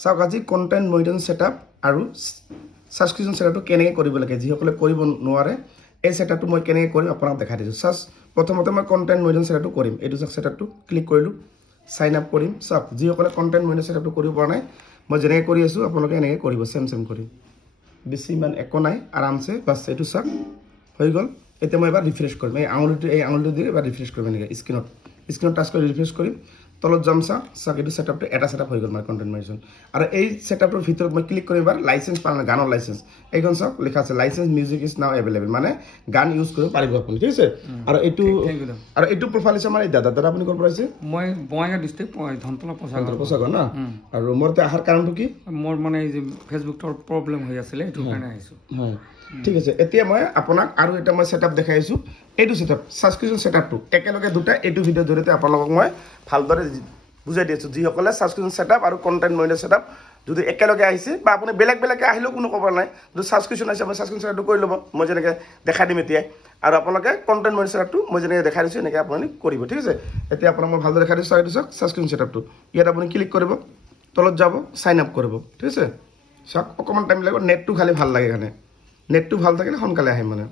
চাওক আজি content monitoring setup আৰু ছাবস্ক্ৰিপশ্যন ছেটআপটো কেনেকৈ কৰিব লাগে যিসকলে কৰিব নোৱাৰে এই ছেটআপটো মই কেনেকৈ কৰিম আপোনাক দেখাই দিছোঁ প্ৰথমতে মই কণ্টেণ্ট মনিটৰিং ছেটআপটো কৰিম এইটো চাওক ছেটআপটো ক্লিক কৰিলোঁ সাইন আপ কৰিম চাওক যিসকলে কণ্টেণ্ট মনিটৰিং ছেটআপটো কৰিব পৰা নাই মই যেনেকৈ কৰি আছোঁ আপোনালোকে এনেকৈ কৰিব চেম কৰিম বেছি ইমান একো নাই আৰামছে বাছ এইটো চাওক হৈ গ'ল এতিয়া মই এবাৰ ৰিফ্ৰেছ কৰিম এই আঙুলিটো দি এবাৰ ৰিফ্ৰেছ কৰিম এনেকৈ স্ক্ৰীনত টাচ কৰি ৰিফ্ৰেছ কৰিম তলত যাম চাওক এইটো ছেটআপটো এটা ছেটআপ হৈ গ'ল মই কণ্টেণ্ট মনিটৰিং আৰু এই ছেটআপটোৰ ভিতৰত মই ক্লিক কৰিম এবাৰ লাইচেঞ্চ পালে নাই গানৰ লাইচেঞ্চ এইখন চাওক লিখা আছে license music is now available মানে গান ইউজ কৰিব পাৰিব আপুনি ঠিক আছে আৰু এইটো প্ৰফাইল হৈছে আমাৰ এই দাদা আপুনি ক'ৰ পৰা আহিছে মই বঙাইগাঁও ডিষ্ট্ৰিক্ট ধনতলা পোচাকৰ ন আৰু মোৰ এতিয়া অহাৰ কাৰণটো কি মোৰ মানে এই যে ফেচবুকৰ প্ৰব্লেম হৈ আছিলে এইটো কাৰণে আহিছোঁ হয় ঠিক আছে এতিয়া মই আপোনাক আৰু এটা মই ছেটআপ দেখাই আছোঁ এইটো ছেটআপ ছাবস্ক্ৰিপশ্যন ছেটআপটো একেলগে দুটা এইটো ভিডিঅ'ৰ জৰিয়তে আপোনালোকক মই ভালদৰে বুজাই দি আছোঁ যিসকলে ছাবস্ক্ৰিপশ্যন ছেটআপ আৰু কণ্টেণ্ট মনিটৰিং ছেটআপ যদি একেলগে আহিছে বা আপুনি বেলেগে আহিলেও কোনো ক'ব নাই যদি ছাবস্ক্ৰিপশ্যন আহিছে আপুনি ছাবস্ক্ৰিপশ্যন ছেটআপটো কৰি ল'ব মই যেনেকৈ দেখাই দিম এতিয়াই আৰু আপোনালোকে কণ্টেণ্ট মনিটৰিং ছেটআপটো মই যেনেকৈ দেখাই দিছোঁ এনেকৈ আপুনি কৰিব ঠিক আছে এতিয়া আপোনাক মই ভালদৰে দেখাই দিছোঁ এইটো চাওক ছাবস্ক্ৰিপশ্যন ছেটআপটো ইয়াত আপুনি ক্লিক কৰিব তলত যাব চাইন আপ কৰিব ঠিক আছে চাওক অকণমান টাইম লাগিব নেটটো খালি ভাল লাগে কাৰণে নেটটো ভাল থাকিলে সোনকালে আহে মানে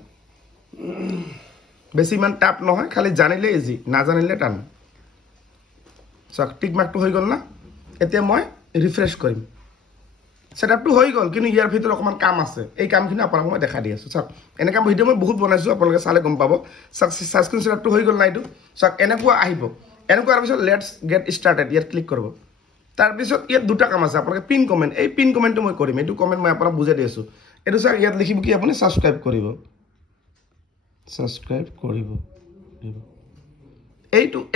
বেছি ইমান টাপ নহয় খালি জানিলে ইজি নাজানিলে টান চাওক টিক মাৰ্কটো হৈ গ'ল না এতিয়া মই ৰিফ্ৰেছ কৰিম ছেটআপটো হৈ গ'ল কিন্তু ইয়াৰ ভিতৰত অকণমান কাম আছে এই কামখিনি আপোনাক মই দেখাই দি আছোঁ চাওক এনেকুৱা ভিডিঅ' মই বহুত বনাইছোঁ আপোনালোকে চালে গম পাব চাওক ছাবস্ক্ৰিপশ্যন ছেটআপটো হৈ গ'ল না এইটো চাওক এনেকুৱা আহিব এনেকুৱা হোৱাৰ পিছত লেটছ গেট ষ্টাৰ্টেড ইয়াত ক্লিক কৰিব তাৰপিছত ইয়াত দুটা কাম আছে আপোনালোকে পিন কমেণ্ট এই পিন কমেণ্টটো মই কৰিম এইটো কমেণ্ট মই আপোনাক বুজাই দি আছোঁ এইটো চাওক ইয়াত লিখিব কি আপুনি ছাবস্ক্ৰাইব কৰিব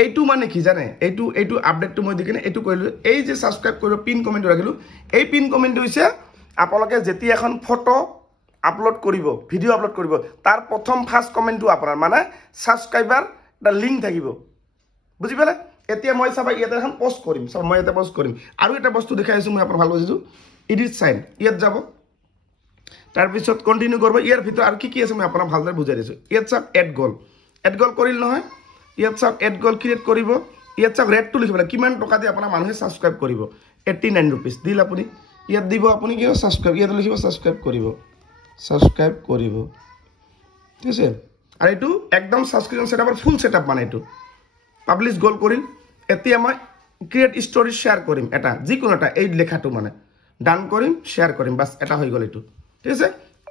এইটো মানে কি জানে এইটো আপডেটটো মই দি কিনে এইটো কৰিলোঁ এই যে ছাবস্ক্ৰাইব কৰিব পিন কমেণ্টটো ৰাখিলোঁ এই পিন কমেণ্টটো হৈছে আপোনালোকে যেতিয়া এখন ফটো আপলোড কৰিব ভিডিঅ' আপলোড কৰিব তাৰ প্ৰথম ফাৰ্ষ্ট কমেণ্টটো আপোনাৰ মানে ছাবস্ক্ৰাইবাৰ এটা লিংক থাকিব বুজি পালে এতিয়া মই চাবা ইয়াতে এখন পষ্ট কৰিম চাব মই ইয়াতে পষ্ট কৰিম আৰু এটা বস্তু দেখাই আছোঁ মই আপোনাক ভাল বুজিছোঁ এডিট চাইন ইয়াত যাব তাৰপিছত কণ্টিনিউ কৰিব ইয়াৰ ভিতৰত আৰু কি আছে মই আপোনাক ভালদৰে বুজাই দিছোঁ ইয়াত চাওক এড গ'ল কৰিল নহয় ইয়াত চাওক এড গ'ল ক্ৰিয়েট কৰিব ইয়াত চাওক ৰেটটো লিখিব লাগে কিমান টকা দি আপোনাৰ মানুহে ছাবস্ক্ৰাইব কৰিব 89 ৰুপিজ দিল আপুনি ইয়াত দিব আপুনি কি ছাবস্ক্ৰাইব ইয়াত লিখিব ছাবস্ক্ৰাইব কৰিব ঠিক আছে আৰু এইটো একদম ছাবস্ক্ৰিপশ্যন ছেটআপৰ ফুল ছেটআপ মানে এইটো পাব্লিছ গ'ল কৰিল এতিয়া মই ক্ৰিয়েট ষ্টৰি শ্বেয়াৰ কৰিম এটা যিকোনো এটা এই লেখাটো মানে ডান কৰিম শ্বেয়াৰ কৰিম বাছ এটা হৈ গ'ল এইটো ঠিক আছে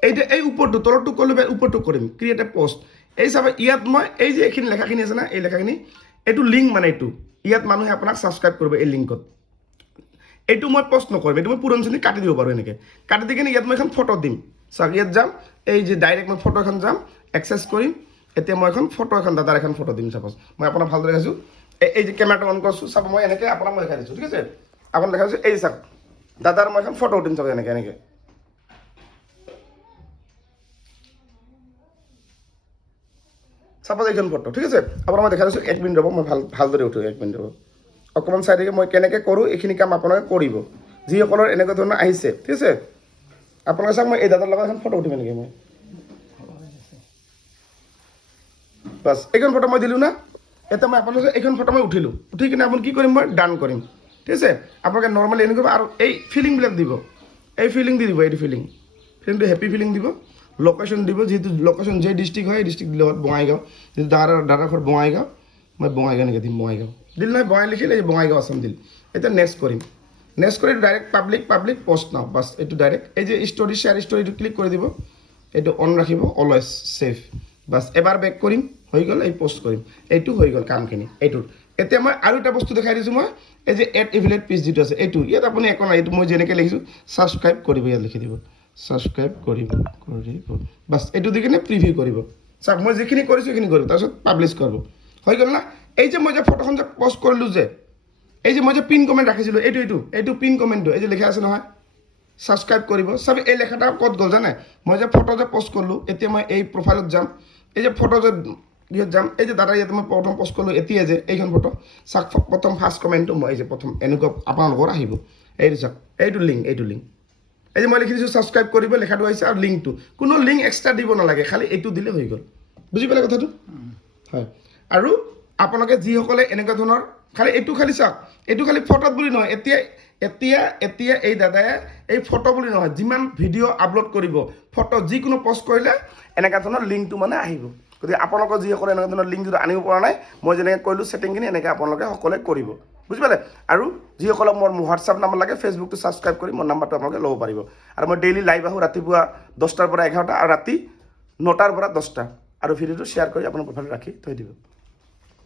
এইটো এই ওপৰটো তলৰটো কৰিলোঁ ওপৰটো কৰিম ক্ৰিয়েট এ পষ্ট এই চাব ইয়াত মই এই যে এইখিনি লেখাখিনি আছে না এই লেখাখিনি এইটো লিংক মানে এইটো ইয়াত মানুহে আপোনাক ছাবস্ক্ৰাইব কৰিব এই লিংকত এইটো মই পষ্ট নকৰিম এইটো মই পুৰণখিনি কাটি দিব পাৰোঁ এনেকৈ কাটি দি কিনে ইয়াত মই এখন ফটো দিম চাওক ইয়াত যাম এই যে ডাইৰেক্ট মই ফটো এখন যাম এক্সেছ কৰিম এতিয়া মই এখন ফটো দাদাৰ এখন ফটো দিম চাপ'জ মই আপোনাক ভালদৰে দেখাইছোঁ এই যে কেমেৰাটো অন কৰিছোঁ চাব মই এনেকৈ আপোনাক মই দেখাই দিছোঁ ঠিক আছে আপোনাক দেখাইছোঁ এই চাওক দাদাৰ মই এখন ফটো উঠিম চাব এনেকৈ চাপ'জ এইখন ফটো ঠিক আছে আপোনাক মই দেখাই দিছোঁ 1 মিনিট ৰ'ব মই ভালদৰে উঠোঁ 1 মিনিট ৰ'ব অকণমান চাই থাকে মই কেনেকৈ কৰোঁ এইখিনি কাম আপোনালোকে কৰিব যিসকলৰ এনেকুৱা ধৰণৰ আহিছে ঠিক আছে আপোনালোকে চাওক মই এই দাদাৰ লগত এখন ফটো উঠিম এনেকৈ মই বাছ এইখন ফটো মই দিলোঁ না এতিয়া মই আপোনালোকে এইখন ফটো মই উঠিলোঁ উঠি কিনে আপুনি কি কৰিম মই ডান কৰিম ঠিক আছে আপোনালোকে নৰ্মেলি এনেকৈ আৰু এই ফিলিংবিলাক দিব এই ফিলিং দি দিব এইটো ফিলিংটো হেপী ফিলিং দিব লোকেশ্যন দিব যিহেতু লোকেশ্যন যে ডিষ্ট্ৰিক্ট হয় এই ডিষ্ট্ৰিক্ট লগত বঙাইগাঁও যিহেতু দাদাৰ ঘৰ বঙাইগাঁও মই বঙাইগাঁও এনেকৈ দিম বঙাইগাঁও দিল নহয় বঙাই লিখিলে এই বঙাইগাঁও আছাম দিল এতিয়া নেক্সট কৰিম ডাইৰেক্ট পাব্লিক পষ্ট নাও বাছ এইটো ডাইৰেক্ট এই যে ষ্টৰি শ্বেয়াৰ ষ্টৰিটো ক্লিক কৰি দিব এইটো অন ৰাখিব অলৱেজ ছেফ বাছ এবাৰ বেক কৰিম হৈ গ'ল এই পষ্ট কৰিম এইটো হৈ গ'ল কামখিনি এইটোত এতিয়া মই আৰু এটা বস্তু দেখাই দিছোঁ মই এই যে এড এফিলিয়েট পেজ যিটো আছে এইটো ইয়াত আপুনি একো নাই এইটো মই যেনেকৈ লিখিছোঁ ছাবস্ক্ৰাইব কৰিব ইয়াত লিখি দিব ছাবস্ক্ৰাইব কৰিব বাছ এইটো দি কিনে প্ৰিভিউ কৰিব চাওক মই যিখিনি কৰিছোঁ সেইখিনি কৰিব তাৰপিছত পাব্লিছ কৰিব হৈ গ'ল না এই যে মই যে ফটোখন যে পষ্ট কৰিলোঁ যে এই যে মই যে পিন কমেণ্ট ৰাখিছিলোঁ এইটো পিন কমেণ্টটো এই যে লিখা আছে নহয় ছাবস্ক্ৰাইব কৰিব চাব এই লেখাটা ক'ত গ'ল জানে মই যে ফটো যে পষ্ট কৰিলোঁ এতিয়া মই এই প্ৰফাইলত যাম এই যে ফটো যে ইয়াত যাম এই যে দাদা ইয়াত মই প্ৰথম পষ্ট কৰিলোঁ এতিয়া যে এইখন ফটো চাওক প্ৰথম ফাৰ্ষ্ট কমেণ্টটো মই এই যে প্ৰথম এনেকুৱা আপোনালোকৰ আহিব এইটো চাওক এইটো লিংক এই যে মই লিখি দিছোঁ ছাবস্ক্ৰাইব কৰিব লেখাটো আহিছে আৰু লিংকটো কোনো লিংক এক্সট্ৰা দিব নালাগে খালি এইটো দিলে হৈ গ'ল বুজি পালে কথাটো হয় আৰু আপোনালোকে যিসকলে এনেকুৱা ধৰণৰ খালি এইটো খালি চাওক এইটো খালি ফটোত বুলি নহয় এতিয়া এতিয়া এতিয়া এই দাদাই এই ফটো বুলি নহয় যিমান ভিডিঅ' আপলোড কৰিব ফটো যিকোনো পষ্ট কৰিলে এনেকুৱা ধৰণৰ লিংকটো মানে আহিব গতিকে আপোনালোকৰ যিসকলে এনেকুৱা ধৰণৰ লিংক যদি আনিব পৰা নাই মই যেনেকৈ কৰিলোঁ ছেটিংখিনি এনেকৈ আপোনালোকে সকলোৱে কৰিব বুজি পালে আৰু যিসকলক মোৰ হোৱাটছআপ নাম্বাৰ লাগে ফেচবুকটো ছাবস্ক্ৰাইব কৰি মোৰ নাম্বাৰটো আপোনালোকে ল'ব পাৰিব আৰু মই ডেইলি লাইভ আহোঁ ৰাতিপুৱা 10টাৰ পৰা 11টা আৰু ৰাতি 9টাৰ পৰা 10টা আৰু ভিডিঅ'টো শ্বেয়াৰ কৰি আপোনাৰ প্ৰফাইলত ৰাখি থৈ দিব